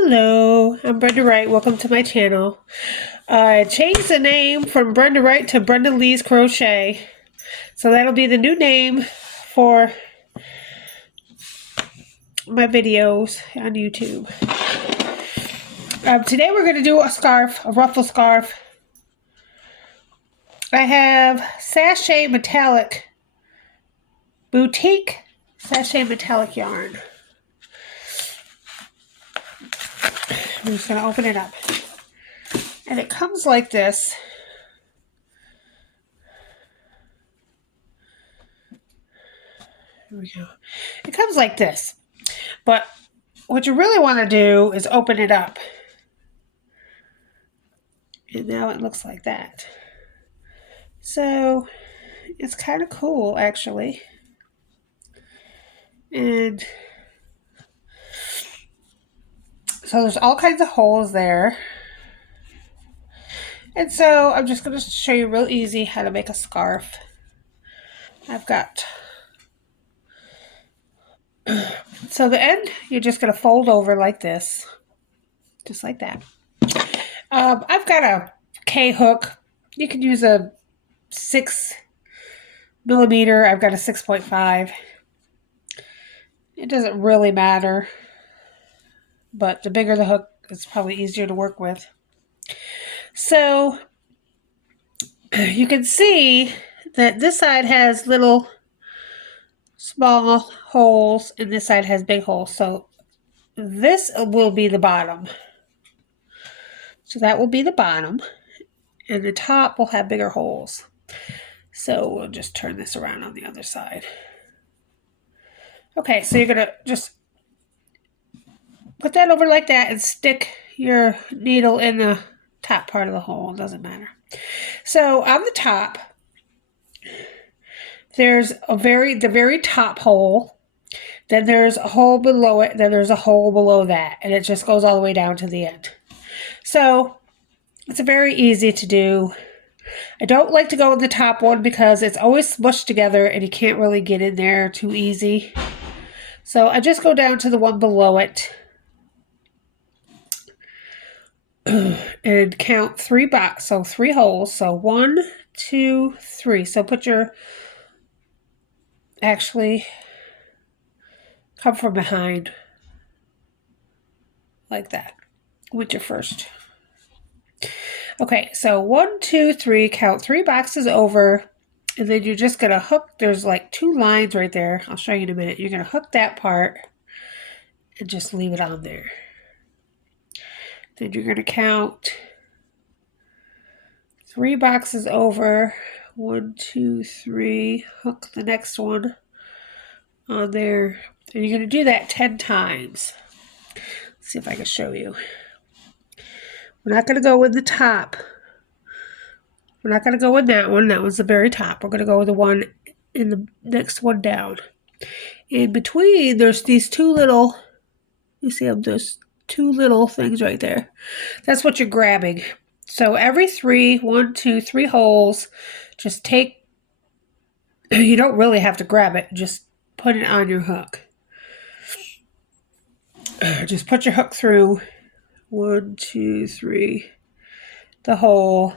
Hello, I'm Brenda Wright. Welcome to my channel. I changed the name from Brenda Wright to Brenda Lee's Crochet. So that'll be the new name for my videos on YouTube. Today we're going to do a scarf, a ruffle scarf. I have sashay metallic, boutique sashay metallic yarn. I'm just going to open it up. And it comes like this. Here we go. It comes like this. But what you really want to do is open it up. And now it looks like that. So it's kind of cool, actually. And so there's all kinds of holes there. And so I'm just going to show you real easy how to make a scarf. I've got, so the end, you're just going to fold over like this. Just like that. I've got a K hook. You can use a 6mm. I've got a 6.5. It doesn't really matter. But the bigger the hook, it's probably easier to work with. So you can see that this side has little small holes and this side has big holes. So this will be the bottom. So that will be the bottom. And the top will have bigger holes. So we'll just turn this around on the other side. Okay, so you're going to just put that over like that and stick your needle in the top part of the hole. It doesn't matter. So on the top, there's the very top hole. Then there's a hole below it. Then there's a hole below that. And it just goes all the way down to the end. So it's very easy to do. I don't like to go in the top one because it's always smushed together and you can't really get in there too easy. So I just go down to the one below it and count 3 holes. So 1, 2, 3. So put your, actually come from behind like that with your first. Okay, so 1, 2, 3, count 3 boxes over, and then you're just going to hook, there's like 2 lines right there. I'll show you in a minute. You're going to hook that part and just leave it on there. Then you're going to count 3 boxes over, 1, 2, 3, hook the next one on there, and you're going to do that 10 times. Let's see if I can show you. We're not going to go with the top. We're not going to go with that one. That one's the very top. We're going to go with the one in the next one down. In between, there's these 2 little, you see them, there's 2 little things right there. That's what you're grabbing. So every 1, 2, 3 holes, just take, you don't really have to grab it, just put it on your hook. Just put your hook through 1, 2, 3, the hole,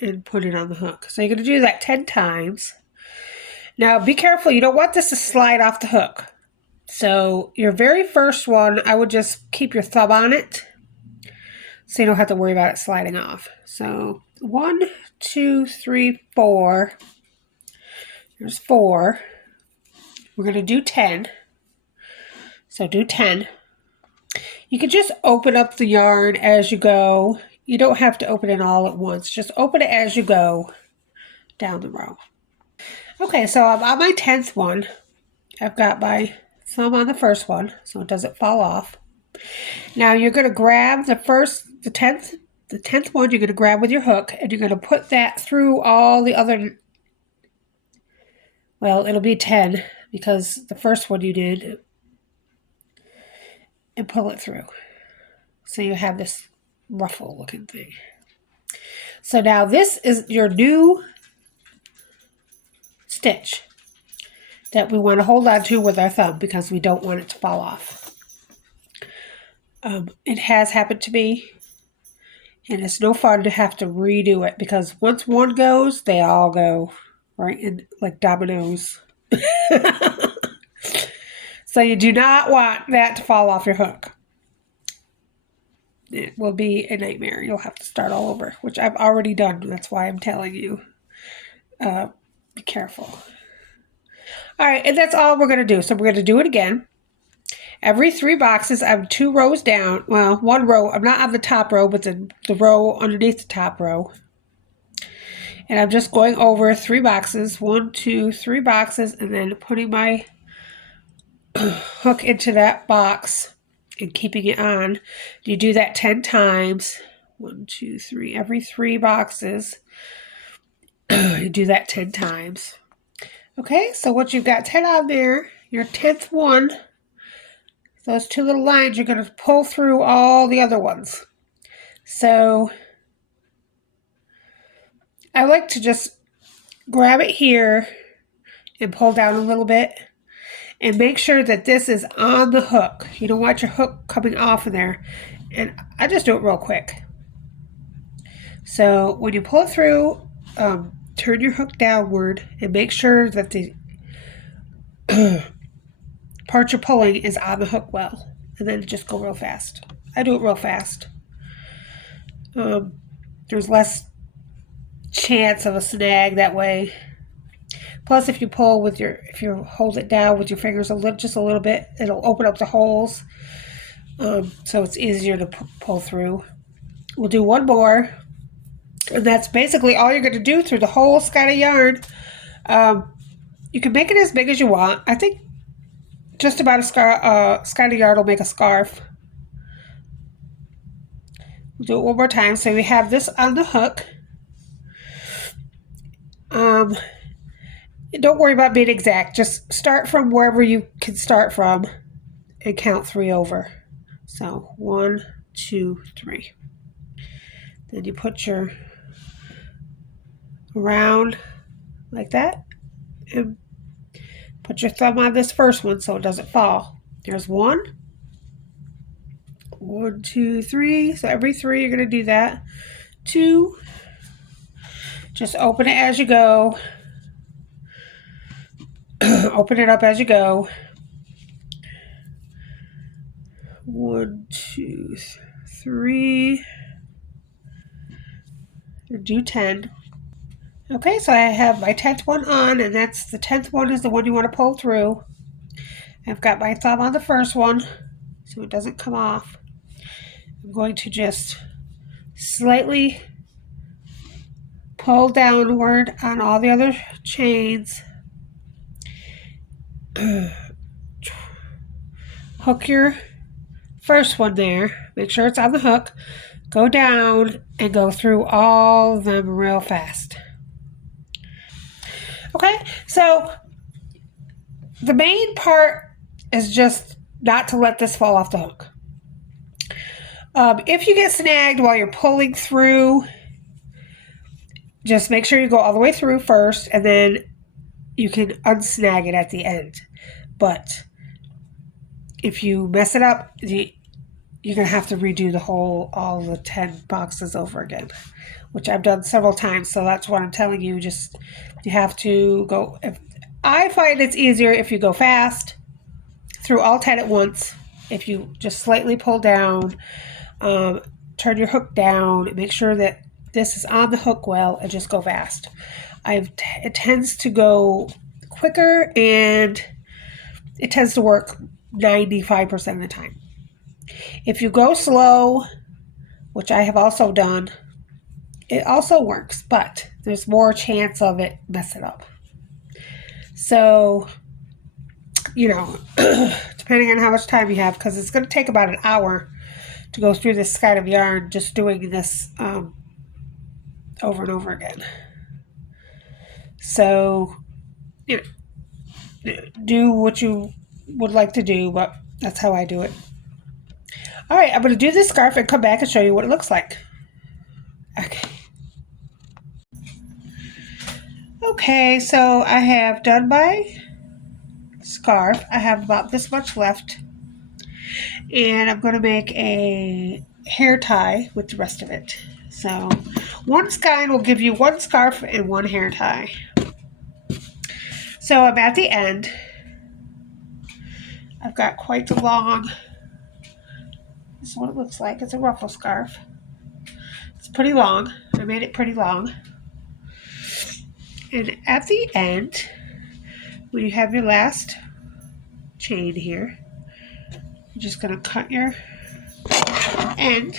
and put it on the hook. So you're going to do that 10 times. Now be careful, you don't want this to slide off the hook. So your very first one, I would just keep your thumb on it so you don't have to worry about it sliding off. So 1, 2, 3, 4. There's 4. We're going to do 10. So do 10. You can just open up the yarn as you go. You don't have to open it all at once. Just open it as you go down the row. Okay, so I'm on my 10th one. I've got my thumb on the first one so it doesn't fall off. Now you're going to grab the 10th one, you're going to grab with your hook and you're going to put that through all the other, well, it'll be 10 because the first one you did, and pull it through. So you have this ruffle looking thing. So now this is your new stitch that we want to hold on to with our thumb because we don't want it to fall off. It has happened to me, and it's no fun to have to redo it because once one goes, they all go, right? In like dominoes. So you do not want that to fall off your hook. It will be a nightmare. You'll have to start all over, which I've already done. That's why I'm telling you. Be careful. All right, and that's all we're going to do. So we're going to do it again. Every 3 boxes, I'm 2 rows down. Well, 1 row. I'm not on the top row, but the row underneath the top row. And I'm just going over 3 boxes. 1, 2, 3 boxes, and then putting my hook into that box and keeping it on. You do that 10 times. 1, 2, 3. Every 3 boxes. You do that 10 times. Okay, so once you've got 10 on there, your 10th one, those 2 little lines, you're going to pull through all the other ones. So I like to just grab it here and pull down a little bit and make sure that this is on the hook. You don't want your hook coming off of there. And I just do it real quick. So when you pull it through, turn your hook downward and make sure that the part you're pulling is on the hook well. And then just go real fast. I do it real fast. There's less chance of a snag that way. Plus, if you pull with if you hold it down with your fingers just a little bit, it'll open up the holes. So it's easier to pull through. We'll do one more. And that's basically all you're going to do through the whole skein of yarn. You can make it as big as you want. I think just about a skein of yarn will make a scarf. We'll do it one more time. So we have this on the hook. Don't worry about being exact. Just start from wherever you can start from and count 3 over. So 1, 2, 3. Then you put your around like that and put your thumb on this first one so it doesn't fall. There's 1, 1, 2, 3. So every 3 you're going to do that. 2. Just open it as you go. Open it up as you go. 1, 2, 3. And do 10. Okay, so I have my 10th one on, and that's the 10th one is the one you want to pull through. I've got my thumb on the first one, so it doesn't come off. I'm going to just slightly pull downward on all the other chains. Hook your first one there. Make sure it's on the hook. Go down and go through all of them real fast. Okay, so the main part is just not to let this fall off the hook. If you get snagged while you're pulling through, just make sure you go all the way through first, and then you can unsnag it at the end. But if you mess it up, you're going to have to redo all the 10 boxes over again, which I've done several times. So that's what I'm telling you. Just, you have to go. I find it's easier if you go fast through all 10 at once. If you just slightly pull down, turn your hook down, and make sure that this is on the hook well, and just go fast. It tends to go quicker, and it tends to work 95% of the time. If you go slow, which I have also done, it also works, but there's more chance of it messing up. So, depending on how much time you have, because it's going to take about an hour to go through this skein of yarn, just doing this over and over again. So, do what you would like to do, but that's how I do it. All right, I'm going to do this scarf and come back and show you what it looks like. Okay, so I have done my scarf. I have about this much left. And I'm going to make a hair tie with the rest of it. So one skein will give you one scarf and one hair tie. So I'm at the end. I've got quite a long, this is what it looks like. It's a ruffle scarf. It's pretty long. I made it pretty long. And at the end, when you have your last chain here, you're just going to cut your end.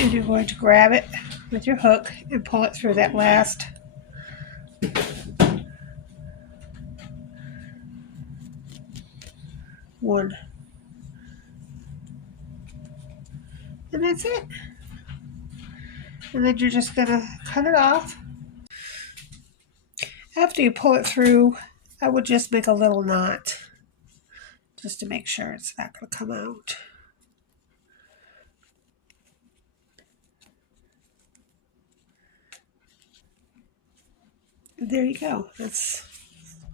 And you're going to grab it with your hook and pull it through that last one. And that's it. And then you're just going to cut it off. After you pull it through, I would just make a little knot just to make sure it's not going to come out. And there you go. That's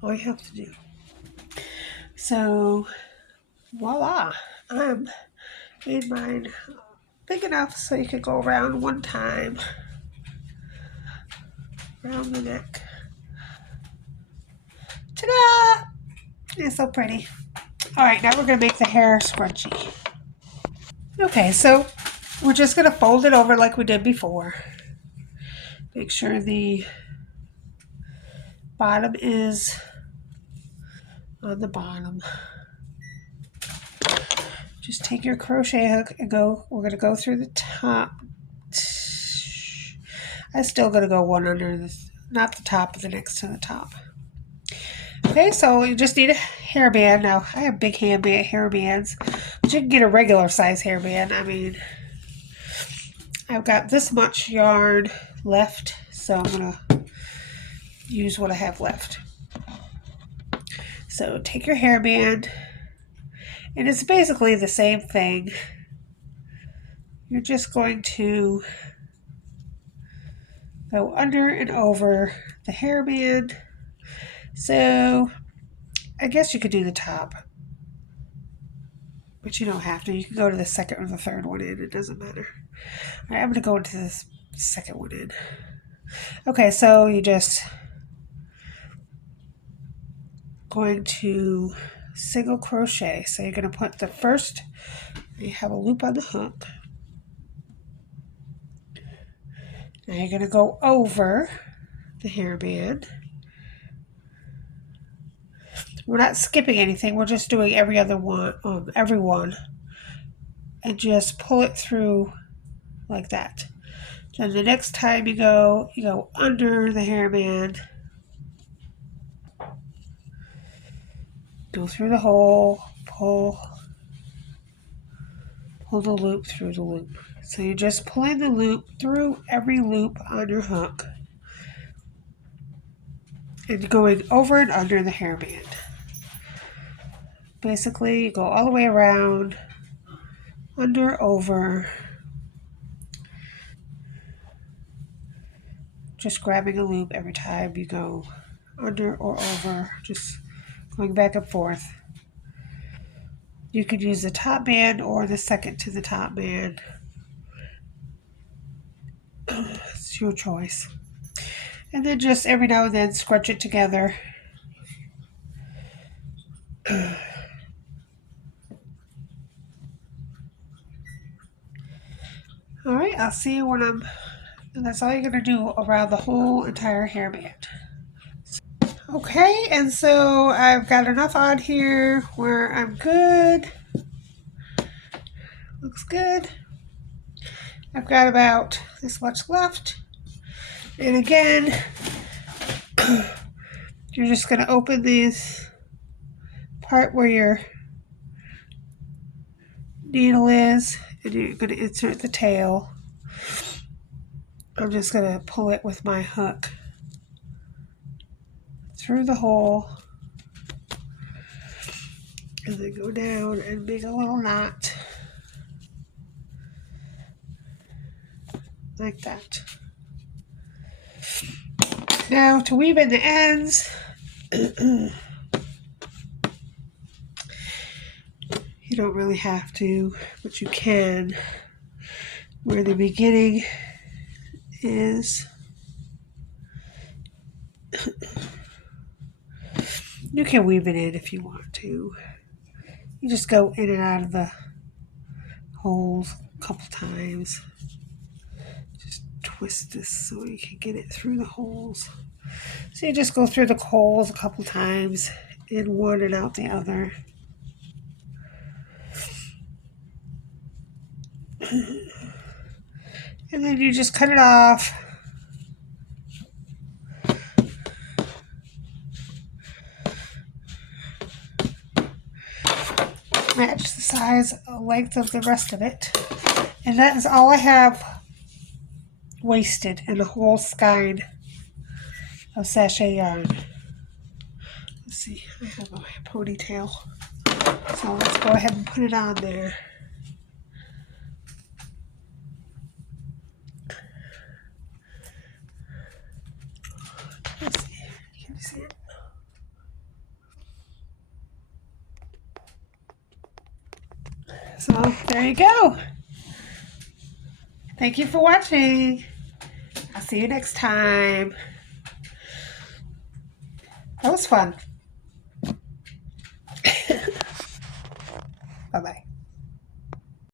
all you have to do. So, voila. I'm made mine big enough so you can go around one time. Around the neck. Ta-da! It's so pretty. Alright, now we're going to make the hair scrunchie. Okay, so we're just going to fold it over like we did before. Make sure the bottom is on the bottom. Just take your crochet hook and go, we're going to go through the top. I'm still going to go one under this, not the top, but the next to the top. Okay, so you just need a hairband. Now, I have big hairbands, but you can get a regular size hairband. I mean, I've got this much yarn left, so I'm going to use what I have left. So take your hairband, and it's basically the same thing. You're just going to go under and over the hairband. So I guess you could do the top, but you don't have to. You can go to the second or the third one in. It doesn't matter. All right, I'm going to go into this second one in. Okay, so you just going to single crochet. So you're going to put the first, you have a loop on the hook. Now you're going to go over the hairband. We're not skipping anything. We're just doing every other one, every one, and just pull it through like that. Then the next time you go under the hairband, go through the hole, pull the loop through the loop. So you're just pulling the loop through every loop on your hook and going over and under the hairband. Basically, you go all the way around, under, over, just grabbing a loop every time you go under or over, just going back and forth. You could use the top band or the second to the top band. It's your choice. And then just every now and then scrunch it together. Alright, I'll see you when and that's all you're going to do around the whole entire hairband. Okay, and so I've got enough on here where I'm good. Looks good. I've got about this much left. And again, you're just going to open this part where your needle is, and you're going to insert the tail. I'm just going to pull it with my hook through the hole and then go down and make a little knot. like that. Now to weave in the ends, you don't really have to, but you can, where the beginning is. You can weave it in if you want to. You just go in and out of the holes a couple times. Just twist this so you can get it through the holes. So you just go through the holes a couple times, in one and out the other. And then you just cut it off. Match the size, length of the rest of it. And that is all I have wasted in a whole skein of sashay yarn. Let's see, I have a ponytail. So let's go ahead and put it on there. Let's see, can you see it? So there you go. Thank you for watching. I'll see you next time. That was fun. Bye-bye.